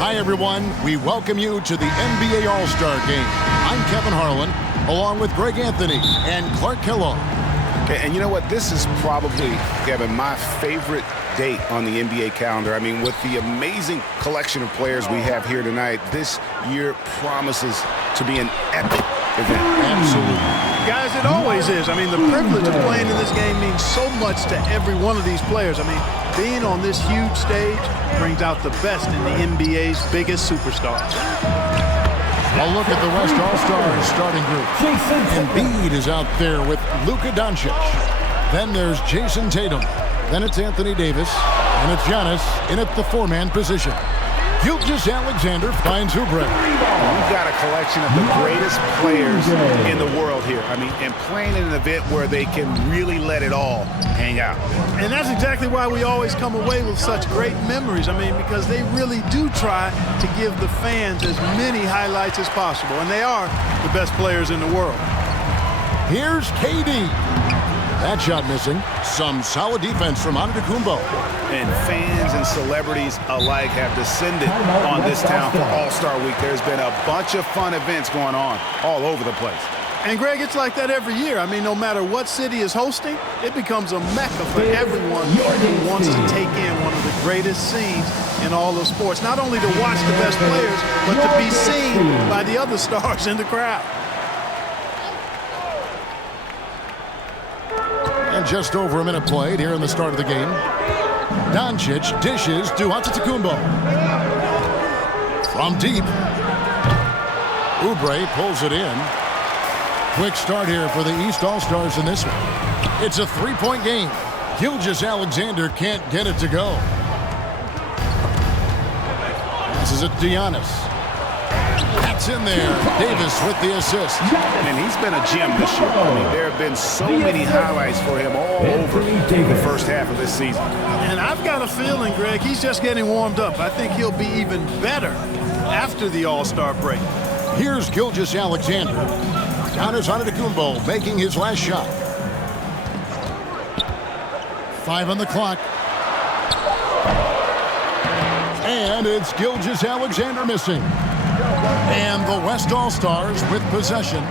Hi, everyone. We welcome you to the NBA All-Star Game. I'm Kevin Harlan, along with Greg Anthony and Clark Kellogg. And you know what? This is probably, Kevin, my favorite date on the NBA calendar. I mean, with the amazing collection of players we have here tonight, this year promises to be an epic event. Absolutely. Guys, it always is. I mean, the privilege of playing in this game means so much to every one of these players. I mean, being on this huge stage brings out the best in the NBA's biggest superstars. A look at the West All-Stars starting group. Embiid is out there with Luka Doncic. Then there's Jason Tatum. Then it's Anthony Davis. And it's Giannis in at the four-man position. Gilgeous-Alexander finds Oubre. We've got a collection of the greatest players in the world here. I mean, and playing in an event where they can really let it all hang out. And that's exactly why we always come away with such great memories. I mean, because they really do try to give the fans as many highlights as possible. And they are the best players in the world. Here's KD. That shot missing. Some solid defense from Antetokounmpo. And fans and celebrities alike have descended on this town for All-Star Week. There's been a bunch of fun events going on all over the place. And, Greg, it's like that every year. I mean, no matter what city is hosting, it becomes a mecca for everyone who wants to take in one of the greatest scenes in all of sports. Not only to watch the best players, but to be seen by the other stars in the crowd. And just over a minute played here in the start of the game. Doncic dishes to Antetokounmpo. From deep. Oubre pulls it in. Quick start here for the East All-Stars in this one. It's a three-point game. Gilgeous-Alexander can't get it to go. Passes it to Giannis. That's in there. Davis with the assist. And he's been a gem this year. I mean, there have been so many highlights for him all over the first half of this season. And I've got a feeling, Greg, he's just getting warmed up. I think he'll be even better after the All-Star break. Here's Gilgeous-Alexander. Giannis Antetokounmpo making his last shot. 5 on the clock. And it's Gilgeous-Alexander missing. And the West All-Stars with possession.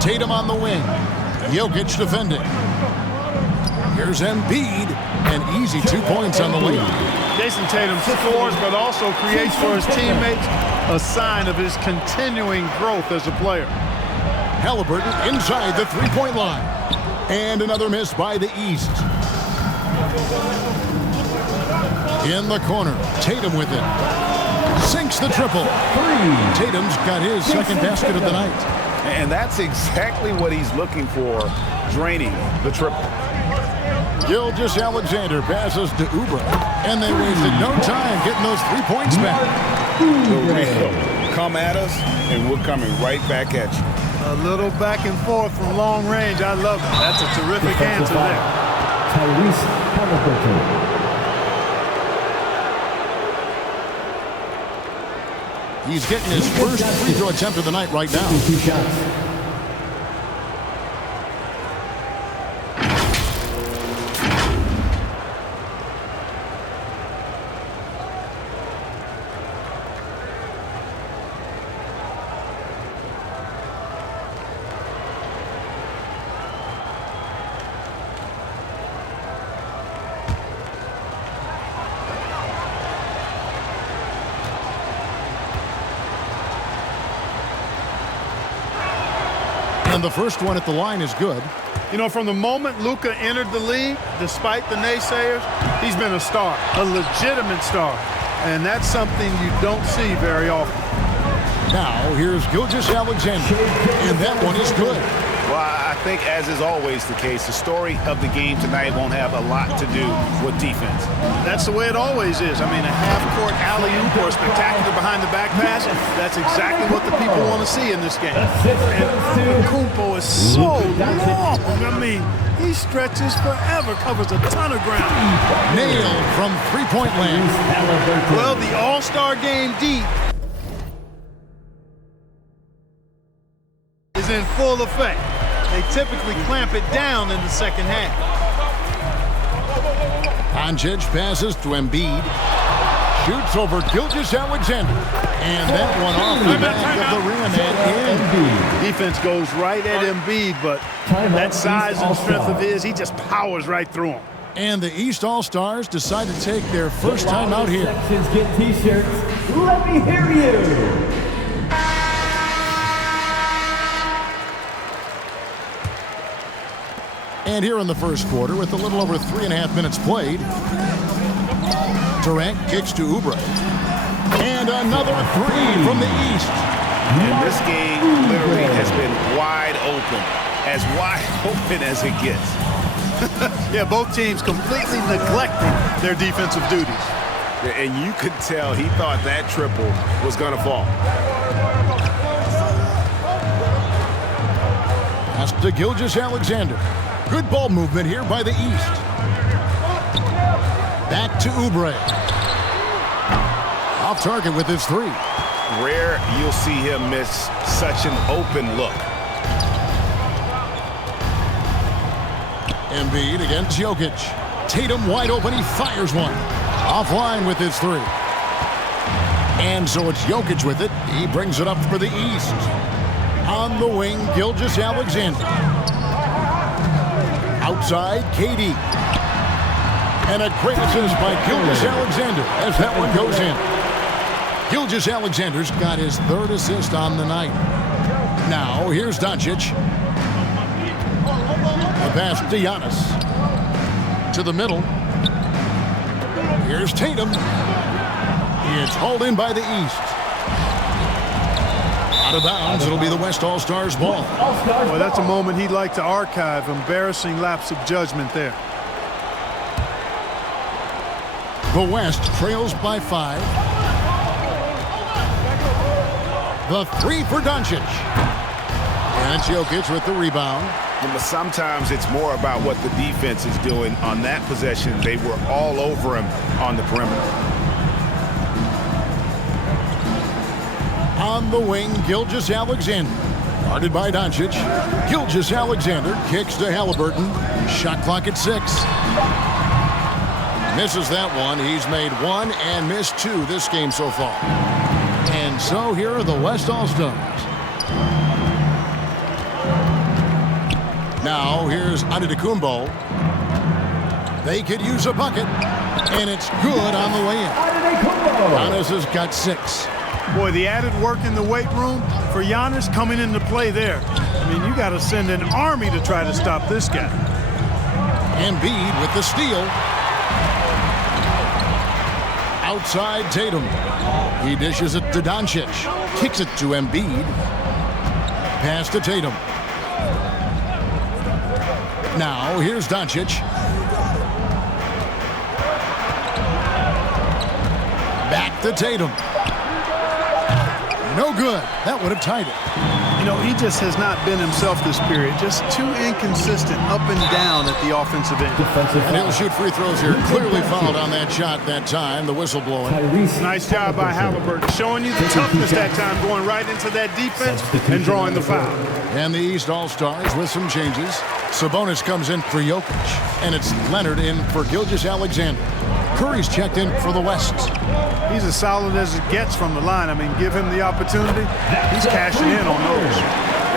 Tatum on the wing. Jokic defending. Here's Embiid. An easy 2 points on the lead. Jason Tatum scores, but also creates for his teammates a sign of his continuing growth as a player. Halliburton inside the three-point line. And another miss by the East. In the corner, Tatum with it. Sinks the triple. Tatum's got his second basket of the night. And that's exactly what he's looking for, draining the triple. Gilgeous-Alexander passes to Oubre. And they wasted no time getting those 3 points back. Come at us, and we're coming right back at you. A little back and forth from long range. I love it. That's a terrific answer there. He's getting his first free throw attempt of the night right now. 2 shots. And the first one at the line is good. You know, from the moment Luka entered the league, despite the naysayers, he's been a star, a legitimate star. And that's something you don't see very often. Now, here's Gilgeous-Alexander. And that one is good. Well, I think, as is always the case, the story of the game tonight won't have a lot to do with defense. That's the way it always is. I mean, a half-court alley-oop or a spectacular behind-the-back pass, that's exactly what the people want to see in this game. And Antetokounmpo is so long. I mean, he stretches forever, covers a ton of ground. Nailed from three-point land. Well, the All-Star game deep is in full effect. They typically clamp it down in the second half. Doncic passes to Embiid. Shoots over Gilgeous-Alexander. And that one off the back of the rim and in. Defense goes right at Embiid, but that size and strength of his, he just powers right through him. And the East All-Stars decide to take their first time out here. Sections get T-shirts. Let me hear you. And here in the first quarter, with a little over 3.5 minutes played, Durant kicks to Oubre. And another three from the East. And this game literally has been wide open as it gets. Yeah, both teams completely neglecting their defensive duties. And you could tell he thought that triple was going to fall. Pass to Gilgeous-Alexander. Good ball movement here by the East. Back to Oubre. Off target with his three. Rare you'll see him miss such an open look. Embiid against Jokic. Tatum wide open. He fires one. Offline with his three. And so it's Jokic with it. He brings it up for the East. On the wing, Gilgeous-Alexander. Outside, KD. And a great assist by Gilgeous-Alexander as that one goes in. Gilgeous-Alexander's got his third assist on the night. Now, here's Doncic. A pass to Giannis. To the middle. Here's Tatum. It's hauled in by the East. Out of bounds, it'll be the West All-Stars ball. Well, that's a moment he'd like to archive. Embarrassing lapse of judgment there. The West trails by 5. The three for Doncic. And it's Jokic with the rebound. But sometimes it's more about what the defense is doing on that possession. They were all over him on the perimeter. On the wing, Gilgeous-Alexander. Guarded by Doncic. Gilgeous-Alexander kicks to Halliburton. Shot clock at 6. Misses that one. He's made 1 and missed 2 this game so far. And so here are the West All-Stars. Now here's Antetokounmpo. They could use a bucket. And it's good on the way in. Giannis has got 6. Boy, the added work in the weight room for Giannis coming into play there. I mean, you got to send an army to try to stop this guy. Embiid with the steal. Outside Tatum. He dishes it to Doncic. Kicks it to Embiid. Pass to Tatum. Now here's Doncic. Back to Tatum. No good. That would have tied it. You know, he just has not been himself this period. Just too inconsistent up and down at the offensive end. And he'll shoot free throws here. Clearly fouled on that shot that time. The whistle blowing. Nice job by Halliburton. Showing you the toughness that time, going right into that defense and drawing the foul. And the East All-Stars with some changes. Sabonis comes in for Jokic. And it's Leonard in for Gilgeous-Alexander. Curry's checked in for the West. He's as solid as it gets from the line. I mean, give him the opportunity. He's cashing in on those.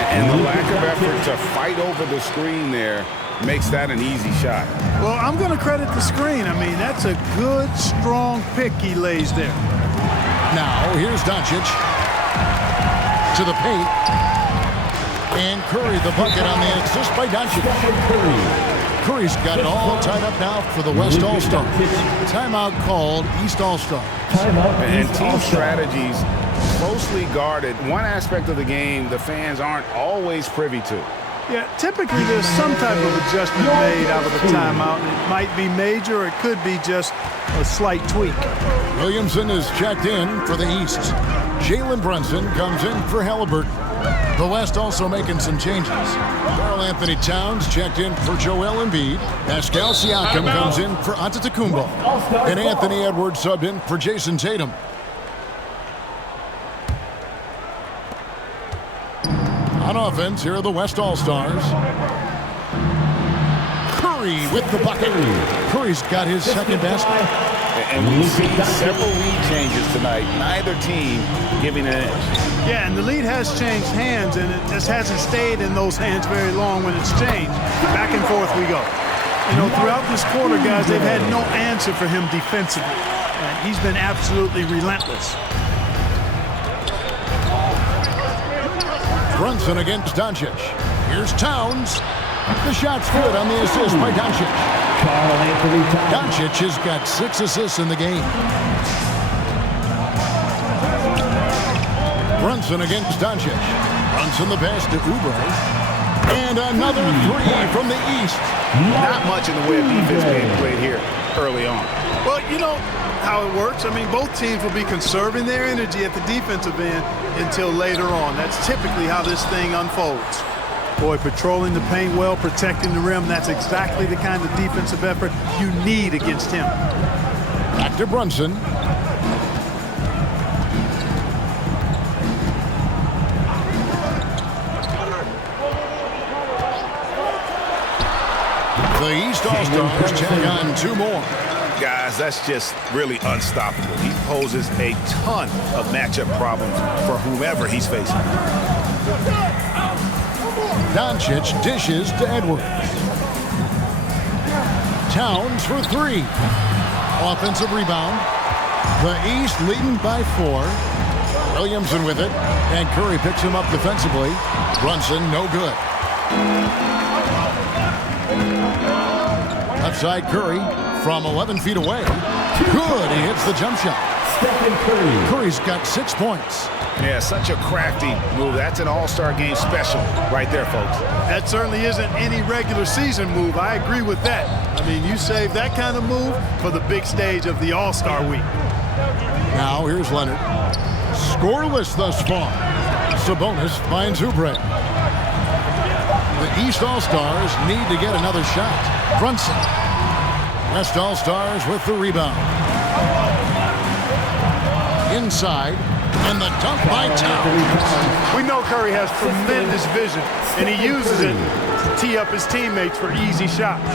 And the lack of effort to fight over the screen there makes that an easy shot. Well, I'm going to credit the screen. I mean, that's a good, strong pick he lays there. Now, here's Doncic. To the paint. And Curry, the bucket on the assist by Doncic. Curry's got it all tied up now for the West All-Stars. Timeout called East All-Stars. And team strategies closely guarded. One aspect of the game the fans aren't always privy to. Yeah, typically there's some type of adjustment made out of a timeout. It might be major, or it could be just a slight tweak. Williamson is checked in for the East. Jalen Brunson comes in for Halliburton. The West also making some changes. Karl Anthony Towns checked in for Joel Embiid. Pascal Siakam comes in for Antetokounmpo. And Anthony Edwards subbed in for Jason Tatum. On offense, here are the West All-Stars. Curry Curry with the bucket. Curry's got his second basket. And we've seen several lead changes tonight. Neither team giving an edge. Yeah, and the lead has changed hands, and it just hasn't stayed in those hands very long when it's changed. Back and forth we go. You know, throughout this quarter, guys, they've had no answer for him defensively. And he's been absolutely relentless. Brunson against Doncic. Here's Towns. The shot's good on the assist by Doncic. Doncic has got 6 assists in the game. Brunson against Doncic. Brunson the pass to Oubre. And another 3 from the East. Not much in the way of defense being played here early on. Well, you know how it works. I mean, both teams will be conserving their energy at the defensive end until later on. That's typically how this thing unfolds. Boy, patrolling the paint well, protecting the rim, that's exactly the kind of defensive effort you need against him. Back to Brunson. The East All-Stars check on 2 more. Guys, that's just really unstoppable. He poses a ton of matchup problems for whomever he's facing. Doncic dishes to Edwards. Towns for 3. Offensive rebound. The East leading by 4. Williamson with it. And Curry picks him up defensively. Brunson, no good. Left side Curry from 11 feet away. Good, he hits the jump shot. Curry's got 6 points. Yeah, such a crafty move. That's an all-star game special right there, folks. That certainly isn't any regular season move. I agree with that. I mean, you save that kind of move for the big stage of the All-Star week. Now here's Leonard. Scoreless thus far. Sabonis finds Oubre. The East All-Stars need to get another shot. Brunson. West All-Stars with the rebound. Inside. And the dunk by Towns. We know Curry has tremendous vision, and he uses it to tee up his teammates for easy shots.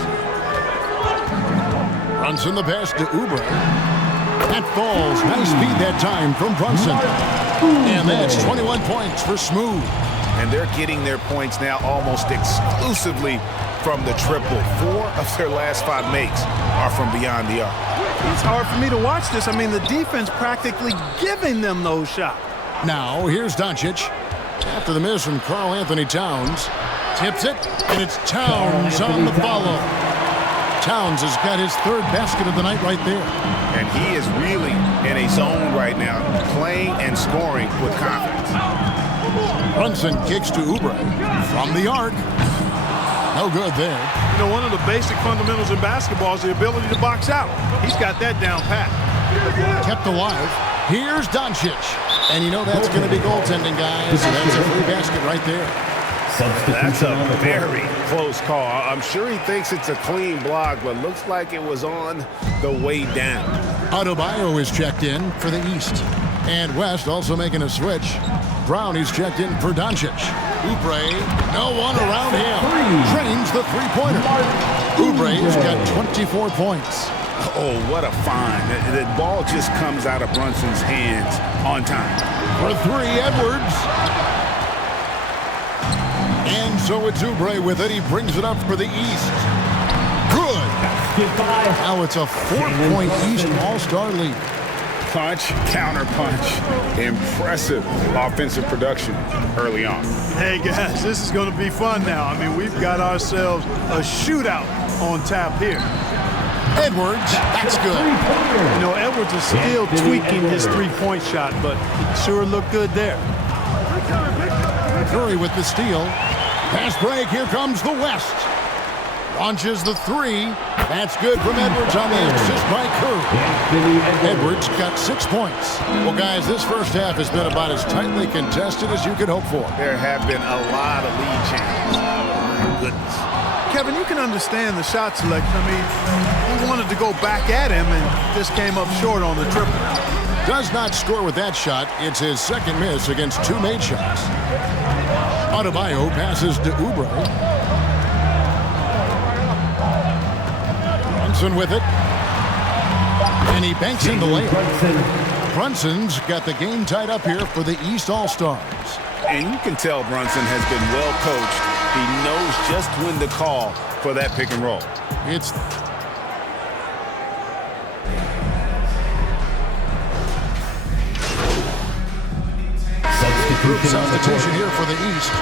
Brunson the pass to Oubre. That falls. Nice speed that time from Brunson. And that's 21 points for Smooth. And they're getting their points now almost exclusively from the triple. 4 of their last 5 makes are from beyond the arc. It's hard for me to watch this. I mean, the defense practically giving them those shots. Now, here's Doncic. After the miss from Karl Anthony Towns. Tips it, and it's Towns on the follow. Towns has got his 3rd basket of the night right there. And he is really in a zone right now, playing and scoring with confidence. Brunson kicks to Oubre from the arc. No good there. You know, one of the basic fundamentals in basketball is the ability to box out. He's got that down pat. Kept alive. Here's Doncic. And you know that's going to be goaltending, guys. That's a free basket right there. That's a very close call. I'm sure he thinks it's a clean block, but looks like it was on the way down. Adebayo is checked in for the East. And West also making a switch. Brown is checked in for Doncic. Oubre, no one around him. Drains the 3-pointer. Oubre's got 24 points. Oh, what a find. The ball just comes out of Brunson's hands on time. For 3, Edwards. And so it's Oubre with it. He brings it up for the East. Good. Now it's a 4-point East All-Star lead. Punch, counter punch. Impressive offensive production early on. Hey, guys, this is going to be fun now. I mean, we've got ourselves a shootout on tap here. Edwards, that's good. You know, Edwards is still tweaking his 3-point shot, but it sure looked good there. Curry with the steal. Pass break, here comes the West. Launches the 3. That's good from Edwards on the assist by Curry. Edwards got 6 points. Well, guys, this first half has been about as tightly contested as you could hope for. There have been a lot of lead changes. My goodness. Kevin, you can understand the shot selection. I mean, he wanted to go back at him and just came up short on the triple. Does not score with that shot. It's his 2nd miss against 2 made shots. Adebayo passes to Oubre. Brunson with it. And he banks in the layup. Brunson's got the game tied up here for the East All-Stars. And you can tell Brunson has been well coached. He knows just when to call for that pick and roll. It's substitution here for the East.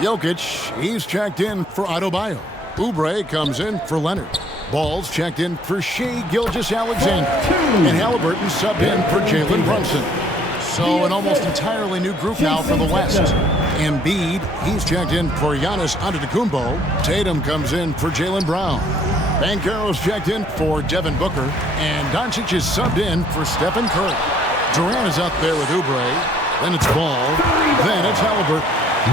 Jokic, he's checked in for Adebayo. Oubre comes in for Leonard. Ball's checked in for Shai Gilgeous-Alexander. And Halliburton subbed in for Jalen Brunson. So an almost entirely new group now for the West. Embiid, he's checked in for Giannis Antetokounmpo. Tatum comes in for Jaylen Brown. Banchero's checked in for Devin Booker. And Doncic is subbed in for Stephen Curry. Durant is out there with Oubre. Then it's Ball. Then it's Halliburton.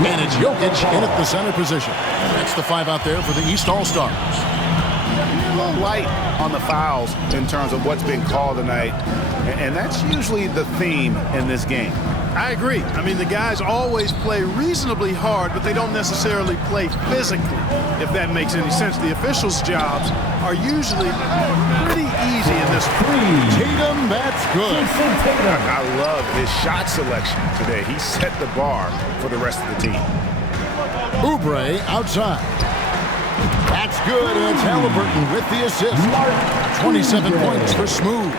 And it's Jokic in at the center position. That's the five out there for the East All-Stars. A little light on the fouls in terms of what's been called tonight. And that's usually the theme in this game. I agree. I mean, the guys always play reasonably hard, but they don't necessarily play physically, if that makes any sense. The officials' jobs are usually pretty easy in this one. Tatum, that's good. I love his shot selection today. He set the bar for the rest of the team. Oubre outside. That's good, and it's Halliburton with the assist. 27 points for Smooth.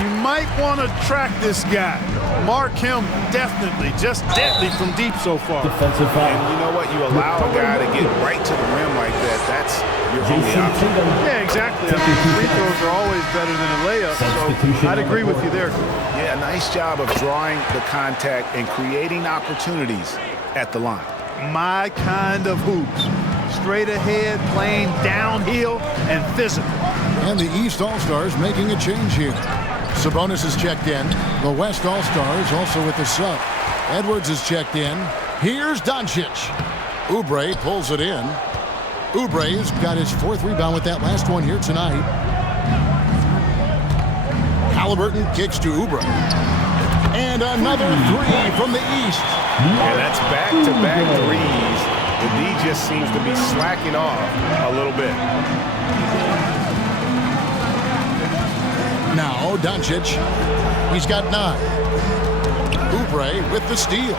You might want to track this guy. Mark him definitely, just deadly from deep so far. Defensive foul. And you know what? You allow a guy to get right to the rim like that. That's your only option. Yeah, exactly. I mean, free throws are always better than a layup, so I'd agree with you there. Yeah, nice job of drawing the contact and creating opportunities at the line. My kind of hoops. Straight ahead, playing downhill, and physical. And the East All-Stars making a change here. Sabonis is checked in. The West All-Stars also with the sub. Edwards is checked in. Here's Doncic. Oubre pulls it in. Oubre's got his fourth rebound with that last one here tonight. Halliburton kicks to Oubre. And another three from the East. Yeah, that's back-to-back threes. The D just seems to be slacking off a little bit. Now Doncic, he's got 9. Oubre with the steal.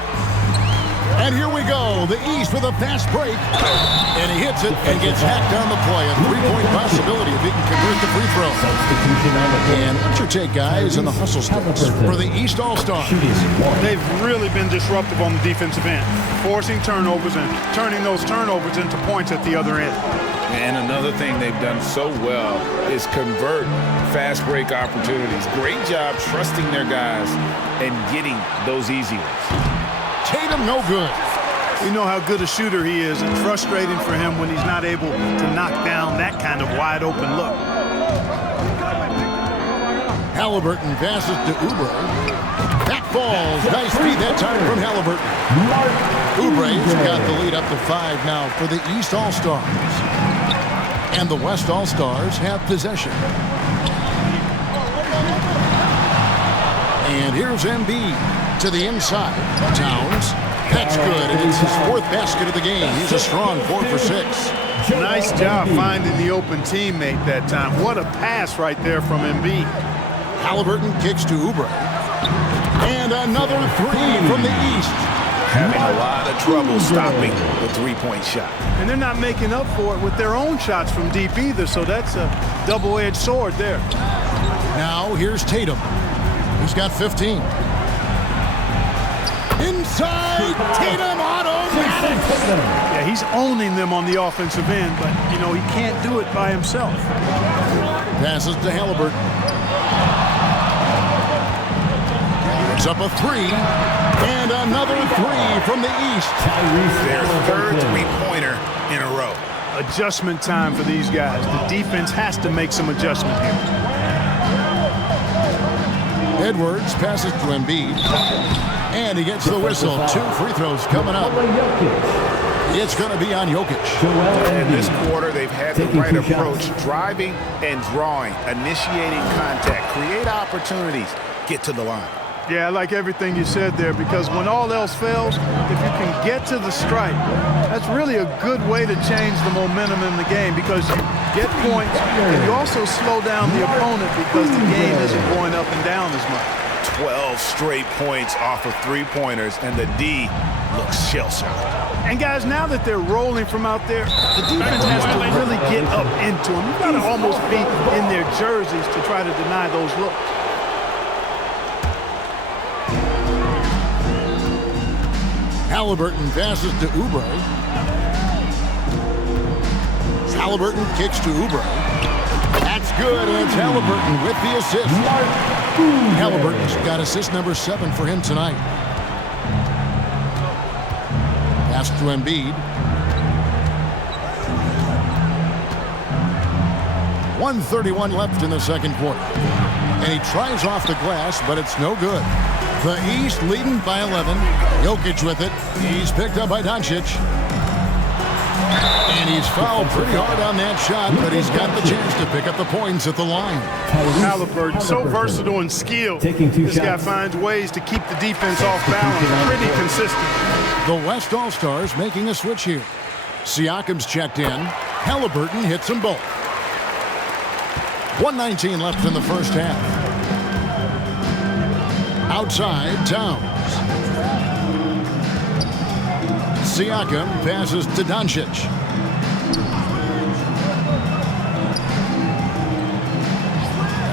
And here we go, the East with a fast break. And he hits it and gets hacked on the play. A three-point possibility if he can convert the free throw. And what's your take, guys, on the hustle sticks for the East All-Stars? They've really been disruptive on the defensive end, forcing turnovers and turning those turnovers into points at the other end. And another thing they've done so well is convert fast break opportunities. Great job trusting their guys and getting those easy ones. Tatum, no good. We know how good a shooter he is, and frustrating for him when he's not able to knock down that kind of wide-open look. Halliburton passes to Oubre. That falls. Nice feed that time from Halliburton. Oubre's got the lead up to 5 now for the East All-Stars. And the West All-Stars have possession. And here's Embiid. To the inside. Towns. That's good, and it's his 4th basket of the game. He's a strong 4 for 6. Nice job finding the open teammate that time. What a pass right there from Embiid. Halliburton kicks to Oubre. And another three from the East. Having a lot of trouble stopping the three-point shot. And they're not making up for it with their own shots from deep either, so that's a double-edged sword there. Now here's Tatum. He's got 15. Inside, Tatum automatic. Yeah, he's owning them on the offensive end, but, you know, he can't do it by himself. Passes to Halliburton. It's up a 3. And another 3 from the East. Their 3rd three-pointer in a row. Adjustment time for these guys. The defense has to make some adjustment here. Edwards passes to Embiid. And he gets the whistle. 2 free throws coming up. It's going to be on Jokic. In this quarter, they've had the right approach, driving and drawing, initiating contact, create opportunities, get to the line. Yeah, I like everything you said there, because when all else fails, if you can get to the stripe, that's really a good way to change the momentum in the game, because you get points and you also slow down the opponent because the game isn't going up and down as much. 12 straight points off of three-pointers, and the D looks shell-shocked. And guys, now that they're rolling from out there, the defense has to really get up into them. You've got to almost be in their jerseys to try to deny those looks. Halliburton passes to Oubre. Halliburton kicks to Oubre. That's good, and it's Halliburton with the assist. Halliburton's got assist number 7 for him tonight. Pass to Embiid. 1:31 left in the second quarter. And he tries off the glass, but it's no good. The East leading by 11. Jokic with it. He's picked up by Doncic. And he's fouled pretty hard on that shot, but he's got the chance to pick up the points at the line. Halliburton, so versatile and skilled. This guy finds ways to keep the defense off balance. Pretty consistent. The West All-Stars making a switch here. Siakam's checked in. Halliburton hits them both. 1:19 left in the first half. Outside, Towns. Siakam passes to Doncic.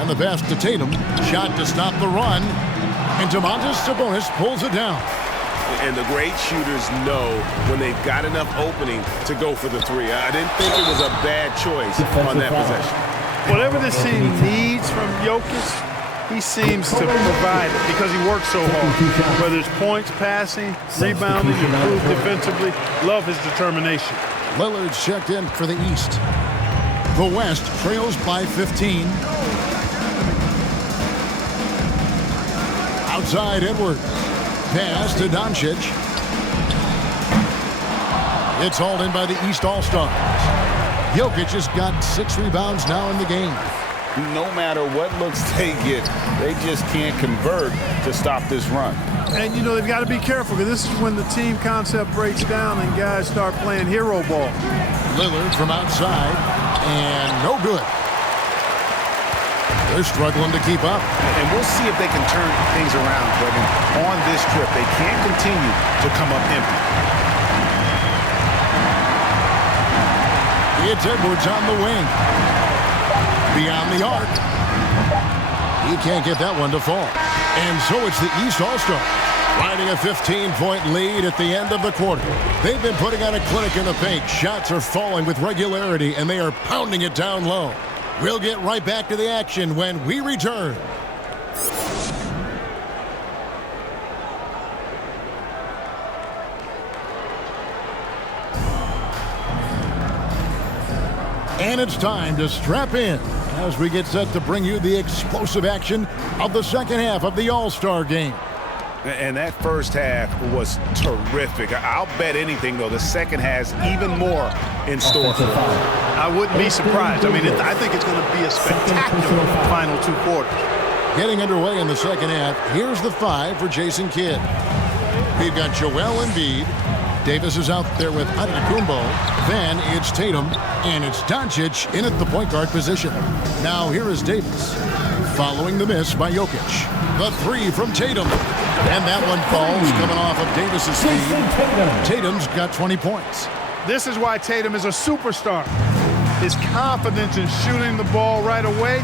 And the pass to Tatum. Shot to stop the run. And Domantas Sabonis pulls it down. And the great shooters know when they've got enough opening to go for the three. I didn't think it was a bad choice on that possession. Whatever this team needs from Jokic, he seems to provide it because he works so hard. Whether it's points, passing, rebounding, improved defensively, love his determination. Lillard's checked in for the East. The West trails by 15. Outside, Edwards. Pass to Doncic. It's hauled in by the East All-Stars. Jokic has got 6 rebounds now in the game. No matter what looks they get, they just can't convert to stop this run. And, you know, they've got to be careful, because this is when the team concept breaks down and guys start playing hero ball. Lillard from outside, and no good. They're struggling to keep up. And we'll see if they can turn things around, Kevin. On this trip, they can't continue to come up empty. It's Edwards on the wing. Beyond the arc. He can't get that one to fall. And so it's the East All-Stars riding a 15-point lead at the end of the quarter. They've been putting on a clinic in the paint. Shots are falling with regularity, and they are pounding it down low. We'll get right back to the action when we return. And it's time to strap in as we get set to bring you the explosive action of the second half of the All-Star game. And that first half was terrific. I'll bet anything, though, the second has even more in store for them. I wouldn't be surprised. I mean, I think it's going to be a spectacular final 2 quarters. Getting underway in the second half, here's the 5 for Jason Kidd. We've got Joel Embiid. Davis is out there with Antetokounmpo. Then it's Tatum, and it's Doncic in at the point guard position. Now here is Davis, following the miss by Jokic. The 3 from Tatum. And that one falls, coming off of Davis's feed. Tatum's got 20 points. This is why Tatum is a superstar. His confidence in shooting the ball right away,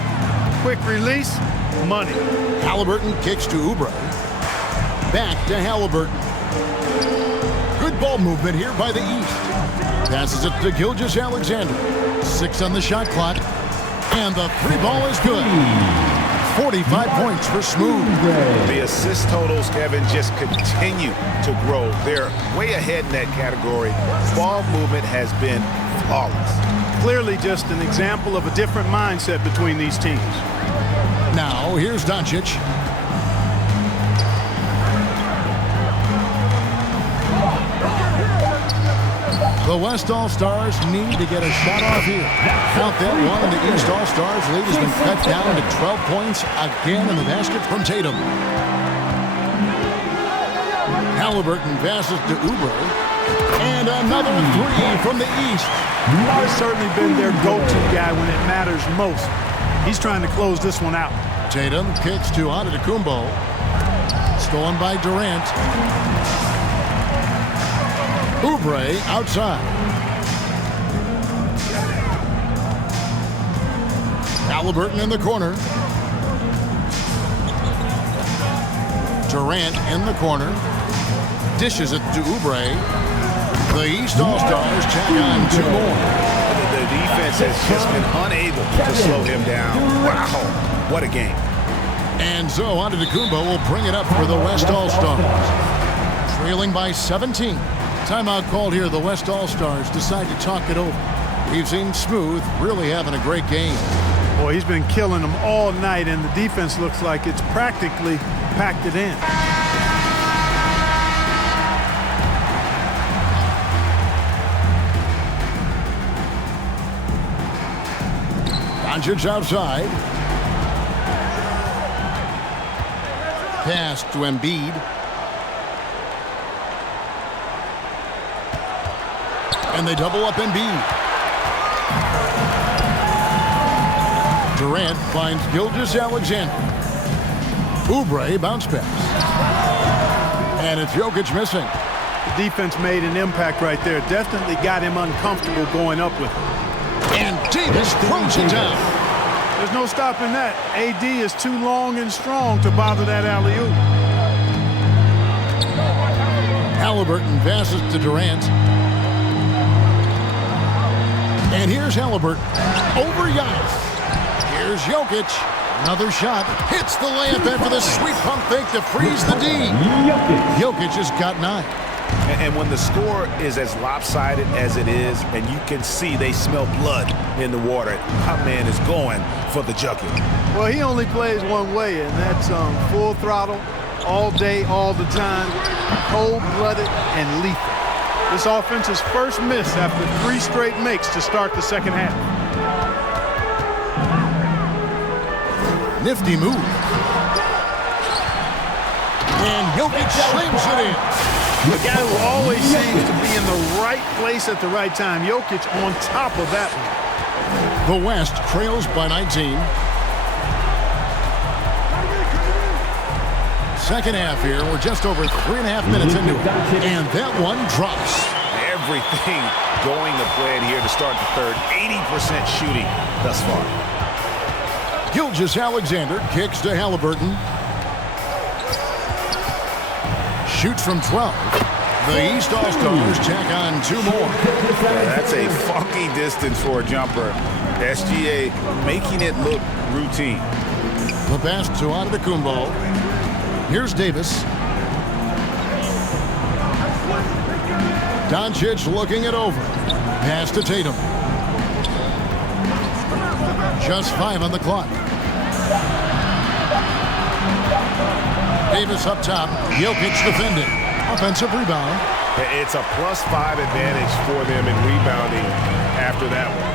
quick release, money. Halliburton kicks to Oubre. Back to Halliburton. Good ball movement here by the East. Passes it to Gilgeous-Alexander. 6 on the shot clock. And the 3 ball is good. 45 points for Smooth. The assist totals, Kevin, just continue to grow. They're way ahead in that category. Ball movement has been flawless. Clearly just an example of a different mindset between these teams. Now, here's Doncic. The West All-Stars need to get a shot off here. Count that one, and the East All-Stars lead has been cut down to 12 points again in the basket from Tatum. Halliburton passes to Oubre. And another three from the East. He's certainly been their go-to guy when it matters most. He's trying to close this one out. Tatum kicks to Antetokounmpo. Stolen by Durant. Oubre outside. Halliburton in the corner. Durant in the corner. Dishes it to Oubre. The East All-Stars check on two more. The defense has just been unable to slow him down. Wow, what a game. And so Antetokounmpo will bring it up for the West All-Stars. Trailing by 17. Timeout called here. The West All-Stars decide to talk it over. We've seen Smooth really having a great game. Boy, he's been killing them all night, and the defense looks like it's practically packed it in. Doncic outside. Pass to Embiid. And they double up Embiid. Durant finds Gilgeous-Alexander. Oubre bounce pass. And it's Jokic missing. The defense made an impact right there. Definitely got him uncomfortable going up with it. And Davis throws it down. There's no stopping that. AD is too long and strong to bother that alley-oop. Halliburton passes to Durant. And here's Halliburton over Giannis. Here's Jokic. Another shot. Hits the layup after the sweet pump fake to freeze the D. Jokic has got 9. And when the score is as lopsided as it is, and you can see they smell blood in the water, my man is going for the jugular. Well, he only plays one way, and that's full throttle, all day, all the time, cold-blooded and lethal. This offense's first miss after 3 straight makes to start the second half. Nifty move. And Jokic slams it in. The guy who always seems to be in the right place at the right time. Jokic on top of that one. The West trails by 19. Second half here. We're just over 3.5 minutes into it. And that one drops. Everything going to plan here to start the third. 80% shooting thus far. Gilgeous-Alexander kicks to Halliburton. Shoots from 12. The East All-Stars tack on 2 more. That's a funky distance for a jumper. SGA making it look routine. The pass to Antetokounmpo. Here's Davis. Doncic looking it over. Pass to Tatum. Just 5 on the clock. Davis up top. Jokic defending. Offensive rebound. It's a +5 advantage for them in rebounding after that one.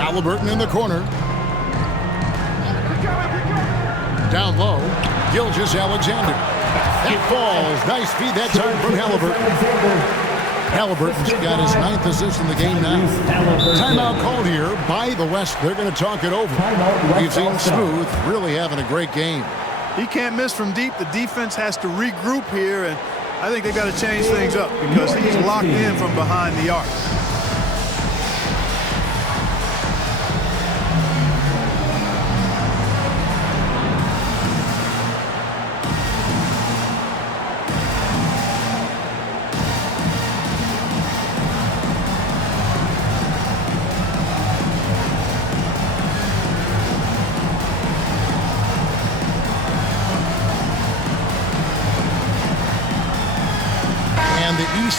Halliburton in the corner. Down low. Gilgeous-Alexander. That falls. Nice feed that time from Halliburton. Halliburton's got his 9th assist in the game now. Timeout called here by the West. They're going to talk it over. We've seen Smooth really having a great game. He can't miss from deep. The defense has to regroup here, and I think they got to change things up because he's locked in from behind the arc.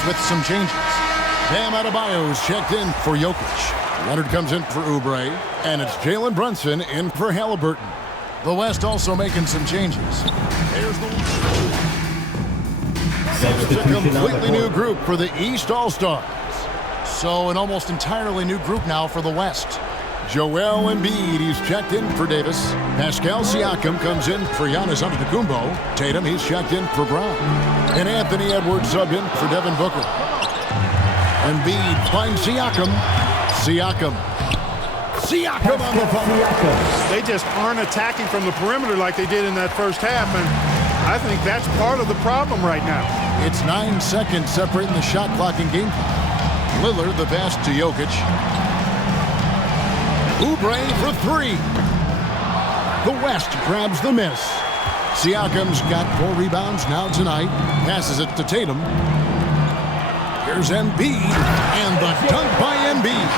With some changes. Bam Adebayo's checked in for Jokic. Leonard comes in for Oubre. And it's Jalen Brunson in for Halliburton. The West also making some changes. There's the It's a completely new group for the East All-Stars. So an almost entirely new group now for the West. Joel Embiid, he's checked in for Davis. Pascal Siakam comes in for Giannis Antetokounmpo. Tatum, he's checked in for Brown. And Anthony Edwards subbed in for Devin Booker. Embiid finds Siakam. Siakam on the phone. They just aren't attacking from the perimeter like they did in that first half, and I think that's part of the problem right now. It's 9 seconds separating the shot clock and game clock. Lillard, the pass to Jokic. Oubre for three. The West grabs the miss. Siakam's got 4 rebounds now tonight. Passes it to Tatum. Here's Embiid, and the dunk by Embiid.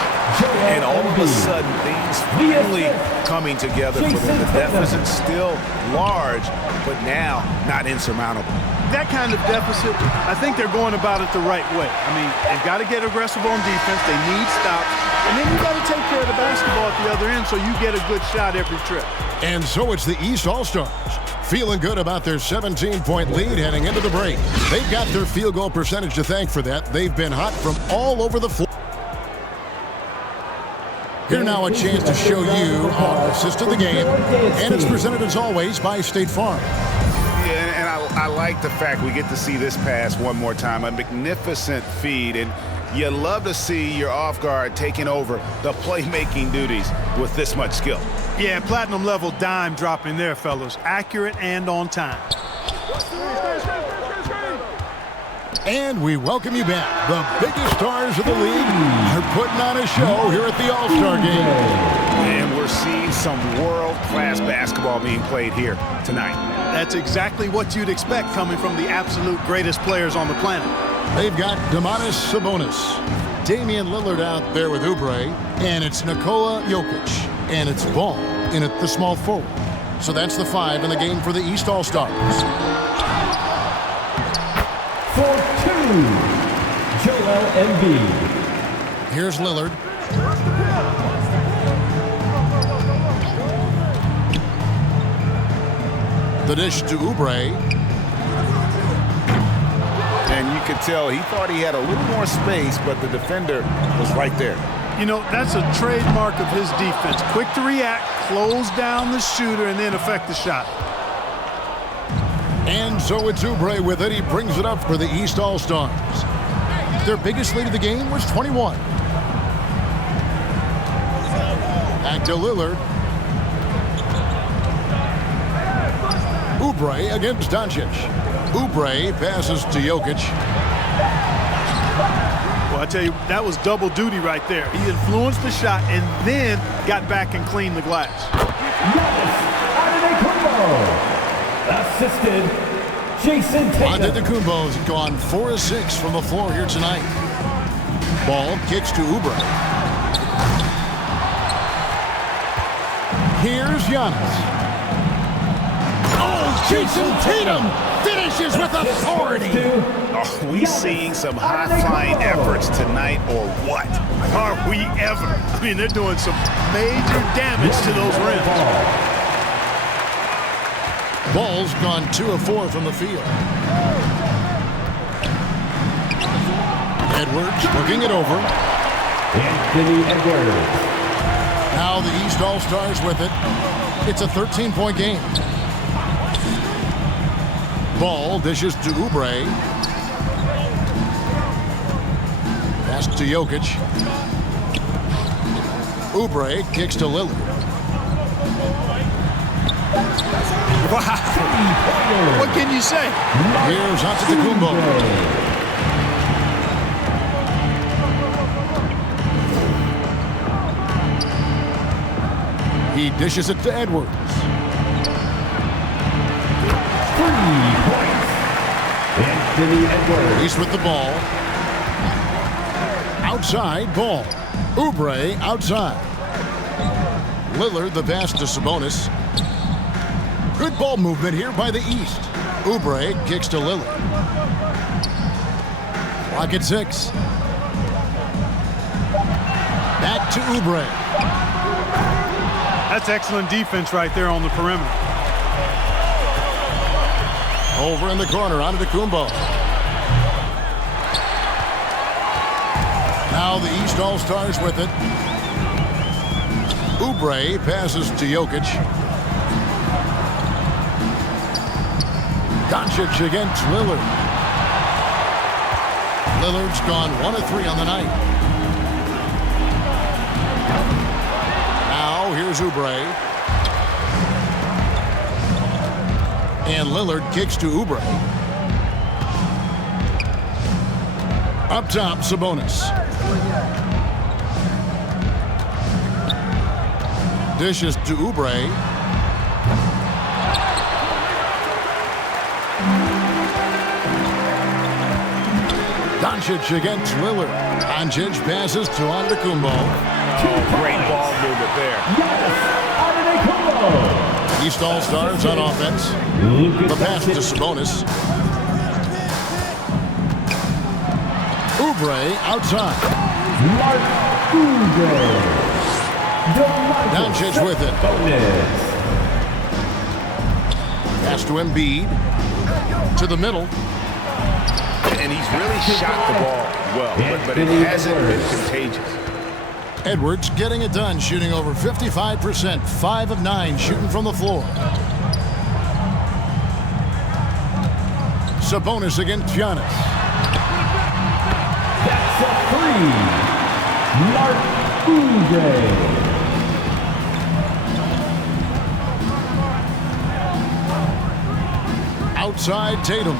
And all of a sudden, things finally coming together for them. The deficit still large, but now not insurmountable. That kind of deficit, I think they're going about it the right way. I mean, they've got to get aggressive on defense. They need stops. And then you've got to take care of the basketball at the other end so you get a good shot every trip. And so it's the East All-Stars. Feeling good about their 17-point lead heading into the break. They've got their field goal percentage to thank for that. They've been hot from all over the floor. Here now a chance to show you our assist of the game. And it's presented as always by State Farm. Yeah, and I like the fact we get to see this pass one more time. A magnificent feed, and you love to see your off guard taking over the playmaking duties with this much skill. Yeah, platinum level dime dropping there, fellas. Accurate and on time. And we welcome you back. The biggest stars of the league are putting on a show here at the All-Star Game. And we're seeing some world-class basketball being played here tonight. That's exactly what you'd expect coming from the absolute greatest players on the planet. They've got Domantas Sabonis, Damian Lillard out there with Oubre, and it's Nikola Jokic, and it's Ball in at the small forward. So that's the 5 in the game for the East All-Stars. For 2, Joel Embiid. Here's Lillard. The dish to Oubre. And you could tell he thought he had a little more space, but the defender was right there. You know, that's a trademark of his defense. Quick to react, close down the shooter, and then affect the shot. And so it's Oubre with it. He brings it up for the East All-Stars. Their biggest lead of the game was 21. Back to Lillard. Oubre against Doncic. Oubre passes to Jokic. Well, I tell you, that was double duty right there. He influenced the shot and then got back and cleaned the glass. Assisted, Jason Tatum. Antetokounmpo's gone 4 of 6 from the floor here tonight. Ball kicks to Oubre. Here's Giannis. Oh, Jason Tatum finishes with authority. Are we seeing some high-flying efforts tonight or what? Are we ever? I mean, they're doing some major damage to those rims. Ball's gone 2 of 4 from the field. Edwards looking it over. Anthony Edwards. Now the East All-Stars with it. It's a 13-point game. Ball dishes to Oubre. Pass to Jokic. Oubre kicks to Lillard. Wow. What can you say? Here's Antetokounmpo. He dishes it to Edwards. 3 points. Anthony Edwards. He's with the ball. Outside Ball. Oubre outside. Lillard the pass to Sabonis. Good ball movement here by the East. Oubre kicks to Lillard. Clock at 6. Back to Oubre. That's excellent defense right there on the perimeter. Over in the corner, Antetokounmpo. Now the East All-Stars with it. Oubre passes to Jokic. Doncic against Lillard. Lillard's gone 1 of 3 on the night. Now here's Oubre. And Lillard kicks to Oubre. Up top, Sabonis. Dishes to Oubre. Doncic against Lillard. Doncic passes to Antetokounmpo. Oh, great ball movement there. East All-Stars on offense. The pass to Sabonis. Oubre outside. Doncic with it. Pass to Embiid. To the middle. And he's really shot the ball well, but it hasn't been contagious. Edwards getting it done, shooting over 55%, 5 of 9 shooting from the floor. Sabonis against Giannis. That's a 3. Mark Oubre. Outside Tatum.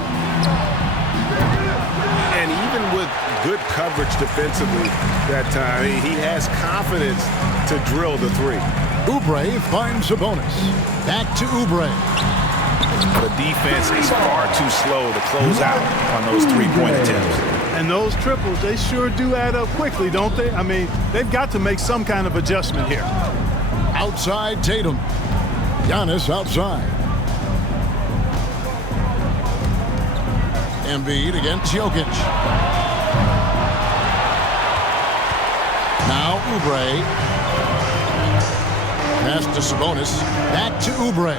And even with good coverage defensively that time, he has confidence to drill the 3. Oubre finds Sabonis. Back to Oubre. The defense is far too slow to close out on those 3-point attempts. And those triples, they sure do add up quickly, don't they? I mean, they've got to make some kind of adjustment here. Outside Tatum. Giannis outside. Embiid against Jokic. Now Oubre. Pass to Sabonis. Back to Oubre.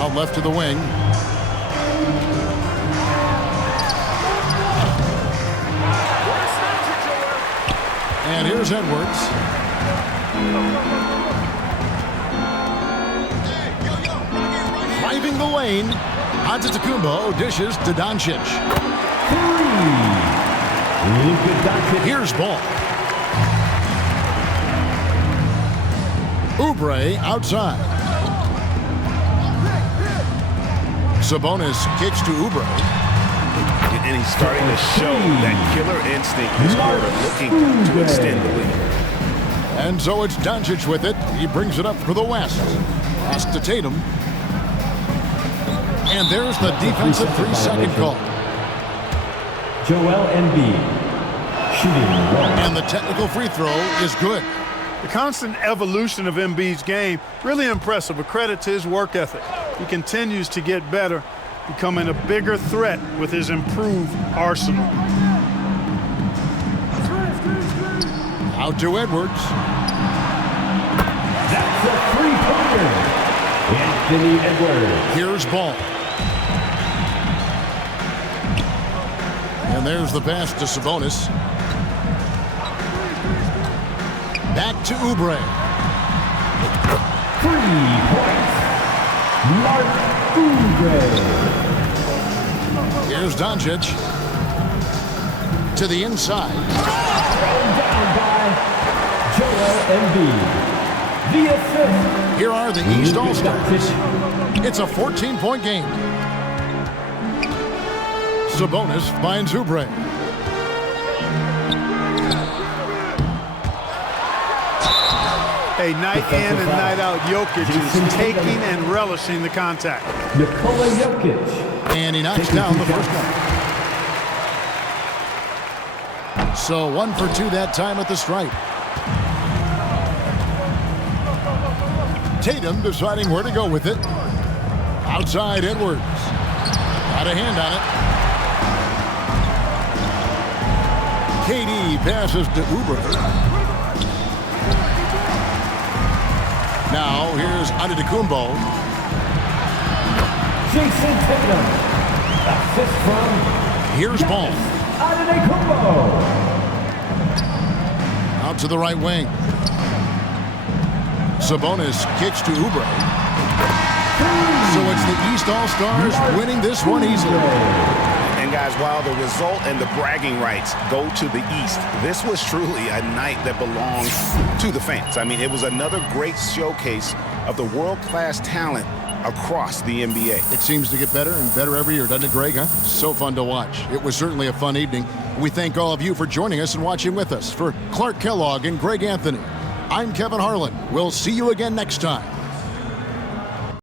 Out left to the wing. And here's Edwards. Driving the lane. Antetokounmpo dishes to Doncic. 3. Luka Doncic. Here's ball. Oubre outside. Sabonis kicks to Oubre. And he's starting to show that killer instinct this quarter, looking to extend the lead. And so it's Doncic with it. He brings it up for the West. Pass to Tatum. And there's the defensive 3-second call. Joel Embiid. Shooting 1. And the technical free throw is good. The constant evolution of Embiid's game, really impressive. A credit to his work ethic. He continues to get better, becoming a bigger threat with his improved arsenal. Out to Edwards. That's a 3-pointer. Anthony Edwards. Here's ball. And there's the pass to Sabonis. Back to Oubre. 3 points. Mark Oubre. Here's Doncic. To the inside. Thrown down by Joel Embiid. The assist. Here are the East Luka All-Stars. Doncic. It's a 14-point game. Sabonis finds Oubre. Hey, night in and night out, Jokic is taking and relishing the contact. Nikola Jokic. And he knocks down the first one. So 1 for 2 that time at the stripe. Tatum deciding where to go with it. Outside Edwards. Got a hand on it. KD passes to Oubre. Now here's Antetokounmpo. Jason Tatum. Assist from Here's ball. Antetokounmpo. Out to the right wing. Sabonis kicks to Oubre. So it's the East All-Stars winning this one easily. And guys, while the result and the bragging rights go to the East, this was truly a night that belonged to the fans. I mean, it was another great showcase of the world-class talent across the NBA. It seems to get better and better every year, doesn't it, Greg? Huh? So fun to watch. It was certainly a fun evening. We thank all of you for joining us and watching with us. For Clark Kellogg and Greg Anthony, I'm Kevin Harlan. We'll see you again next time.